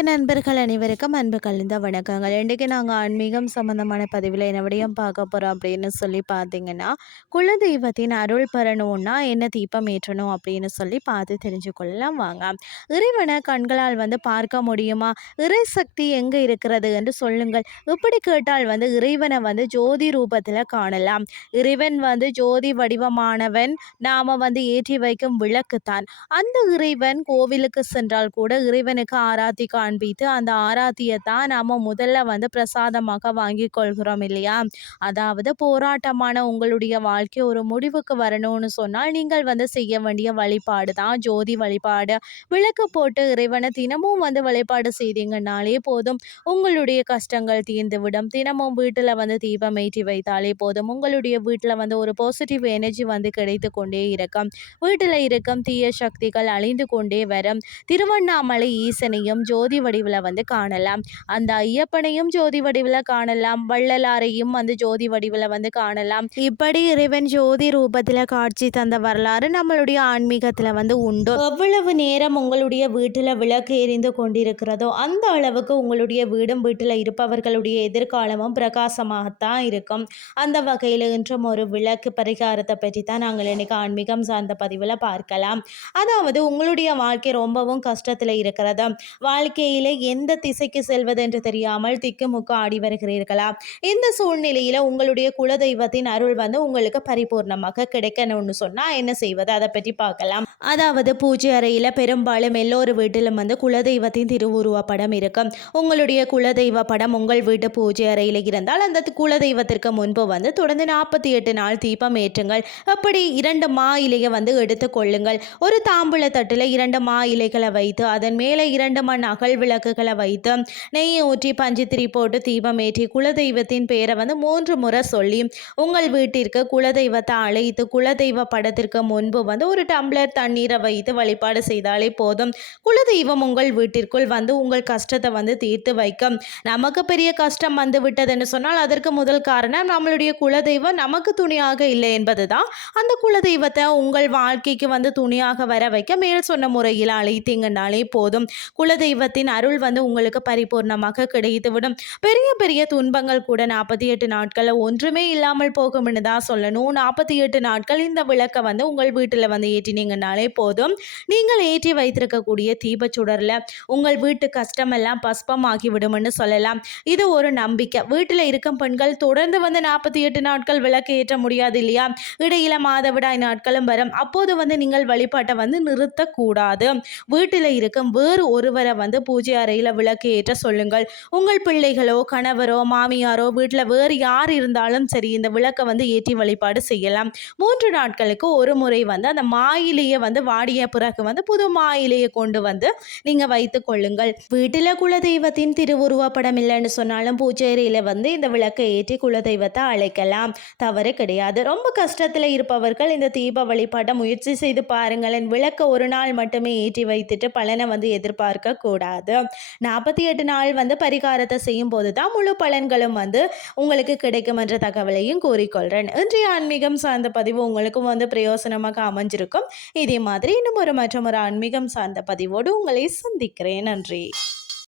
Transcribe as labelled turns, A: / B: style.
A: நண்பர்கள் அனைவருக்கும் அன்பு கலந்த வணக்கங்கள். இன்றைக்கு நாங்கள் ஆன்மீகம் சம்மந்தமான பதிவில் என்ன விடயம் பார்க்க போகிறோம் அப்படின்னு சொல்லி பார்த்தீங்கன்னா குலதெய்வத்தின் அருள் பெறணும்னா என்ன தீபம் ஏற்றணும் அப்படின்னு சொல்லி பார்த்து தெரிஞ்சு கொள்ளலாம் வாங்க. இறைவனை கண்களால் வந்து பார்க்க முடியுமா? இறை சக்தி எங்கே இருக்கிறது என்று சொல்லுங்கள். இப்படி கேட்டால் வந்து இறைவனை வந்து ஜோதி ரூபத்தில் காணலாம். இறைவன் வந்து ஜோதி வடிவமானவன். நாம் வந்து ஏற்றி வைக்கும் விளக்கு தான் அந்த இறைவன் கோவிலுக்கு சென்றால் கூட இறைவனுக்கு ஆராதிக்க காண்பித்து அந்த ஆராத்தியை தான் நாம் முதல்ல வந்து பிரசாதமாக வாங்கி கொள்கிறோம் இல்லையா? அதாவது போராட்டமான உங்களுடைய வாழ்க்கை ஒரு முடிவுக்கு வரணும்னு சொன்னால் நீங்கள் வந்து செய்ய வேண்டிய வழிபாடு தான். ஜோதி வழிபாடு விளக்கு போட்டு இறைவனை தினமும் வந்து வழிபாடு செய்தீங்கன்னாலே போதும். உங்களுடைய கஷ்டங்கள் தீர்ந்துவிடும். தினமும் வீட்டில் வந்து தீபம் ஏற்றி வைத்தாலே போதும். உங்களுடைய வீட்டில் வந்து ஒரு பாசிட்டிவ் எனர்ஜி வந்து கிடைத்து கொண்டே இருக்கும். வீட்டில் இருக்கும் தீய சக்திகள் அழிந்து கொண்டே வரும். திருவண்ணாமலை ஈசனையும் ஜோதி ஜோதி வடிவில் வந்து காணலாம். அந்த ஐயப்பனையும் ஜோதி வடிவில் காணலாம். வள்ளலாரையும் வந்து ஜோதி வடிவில் வந்து காணலாம். இப்படி இறைவன் ஜோதி ரூபத்தில் காட்சி தந்த வரலாறு நம்மளுடைய ஆன்மீகத்தில் வந்து உண்டு. எவ்வளவு நேரம் உங்களுடைய வீட்டில் விளக்கு எரிந்து கொண்டிருக்கிறதோ அந்த அளவுக்கு உங்களுடைய வீடும் வீட்டில் இருப்பவர்களுடைய எதிர்காலமும் பிரகாசமாகத்தான் இருக்கும். அந்த வகையில் இன்றும் ஒரு விளக்கு பரிகாரத்தை பற்றி தான் நாங்கள் இன்னைக்கு ஆன்மீகம் சார்ந்த பதிவில் பார்க்கலாம். அதாவது உங்களுடைய வாழ்க்கை ரொம்பவும் கஷ்டத்தில் இருக்கிறது. வாழ்க்கை வாழ்க்கையில எந்த திசைக்கு செல்வது என்று தெரியாமல் திக்குமுக்கு ஆடி வருகிறீர்களா? இந்த சூழ்நிலையில் உங்களுடைய குலதெய்வத்தின் அருள் வந்து உங்களுக்கு பரிபூர்ணமாக கிடைக்கணும்னு சொன்னால் என்ன செய்வது? அதை பற்றி பார்க்கலாம். அதாவது பூஜை அறையில் பெரும்பாலும் எல்லோரு வீட்டிலும் வந்து குலதெய்வத்தின் திருவுருவ படம் இருக்கும். உங்களுடைய குலதெய்வ படம் உங்கள் வீட்டு பூஜை அறையில் இருந்தால் அந்த குலதெய்வத்திற்கு முன்பு வந்து தொடர்ந்து நாற்பத்தி எட்டு நாள் தீபம் ஏற்றுங்கள். அப்படி இரண்டு மா இலையை வந்து எடுத்துக்கொள்ளுங்கள் ஒரு தாம்பூல தட்டில் இரண்டு மா இலைகளை வைத்து அதன் மேலே இரண்டு மண் அகல் விளக்குகளை வைத்து நெய்யை ஊற்றி பஞ்சுத்திரி போட்டு தீபம் ஏற்றி குலதெய்வத்தின் பேரை வந்து மூன்று முறை சொல்லி உங்கள் வீட்டிற்கு குலதெய்வத்தை அழைத்து குலதெய்வ படத்திற்கு முன்பு வந்து ஒரு டம்ளர் தண்ணீரை வைத்து வழிபாடு செய்தாலே போதும். குலதெய்வம் உங்கள் வீட்டிற்குள் வந்து உங்கள் கஷ்டத்தை வந்து தீர்த்து வைக்கும் நமக்கு பெரிய கஷ்டம் வந்து விட்டதுன்னு சொன்னால் அதற்கு முதல் காரணம் நம்மளுடைய குலதெய்வம் நமக்கு துணியாக இல்லை என்பதுதான். அந்த குலதெய்வத்தை உங்கள் வாழ்க்கைக்கு வந்து துணியாக வர வைக்க மேல் சொன்ன முறையில் அழைத்தீங்கன்னாலே போதும். குலதெய்வத்தின் அருள் வந்து உங்களுக்கு பரிபூர்ணமாக கிடைத்துவிடும். பெரிய பெரிய துன்பங்கள் கூட நாற்பத்தி எட்டு நாட்களில் ஒன்றுமே இல்லாமல் போகும்னு தான் சொல்லணும். நாற்பத்தி எட்டு நாட்கள் இந்த விளக்கை வந்து உங்கள் வீட்டில் வந்து ஏற்றினீங்கனாலே போதும். நீங்கள் ஏற்றி வைத்திருக்கக்கூடிய தீபச்சுடரில் உங்கள் வீட்டு கஷ்டமெல்லாம் பஸ்பமாகி விடும்னு சொல்லலாம். இது ஒரு நம்பிக்கை. வீட்டில் இருக்கும் பெண்கள் தொடர்ந்து வந்து நாற்பத்தி எட்டு நாட்கள் விளக்கு ஏற்ற முடியாது இல்லையா? இடையில மாதவிடாய் நாட்களும் வரும். அப்போது வந்து நீங்கள் வழிபாட்டை வந்து நிறுத்தக்கூடாது. வீட்டில் இருக்கும் வேறு ஒருவரை வந்து பூஜை அறையில் விளக்கு ஏற்ற சொல்லுங்கள். உங்கள் பிள்ளைகளோ கணவரோ மாமியாரோ வீட்டில் வேறு யார் இருந்தாலும் சரி இந்த விளக்கை வந்து ஏற்றி வழிபாடு செய்யலாம். மூன்று நாட்களுக்கு ஒரு முறை வந்து அந்த மாயிலையை வந்து வாடிய பிறகு வந்து புது மாயிலையை கொண்டு வந்து நீங்கள் வைத்து கொள்ளுங்கள். வீட்டில் குலதெய்வத்தின் திருவுருவ படம் இல்லைன்னு சொன்னாலும் பூஜைறையில் வந்து இந்த விளக்கை ஏற்றி குலதெய்வத்தை அழைக்கலாம். தவறு கிடையாது. ரொம்ப கஷ்டத்தில் இருப்பவர்கள் இந்த தீப வழிபாட்டை முயற்சி செய்து பாருங்களேன். விளக்கை ஒரு நாள் மட்டுமே ஏற்றி வைத்துட்டு பலனை வந்து எதிர்பார்க்க கூடாது. நாற்பத்தி எட்டு நாள் வந்து பரிகாரத்தை செய்யும் போது தான் முழு பலன்களும் வந்து உங்களுக்கு கிடைக்கும் என்ற தகவலையும் கூறிக்கொள்கிறேன் இன்றைய ஆன்மீகம் சார்ந்த பதிவு உங்களுக்கும் வந்து பிரயோசனமாக அமைஞ்சிருக்கும். இதே மாதிரி இன்னும் ஒரு மற்றும் ஒரு ஆன்மீகம் சார்ந்த பதிவோடு உங்களை சந்திக்கிறேன். நன்றி.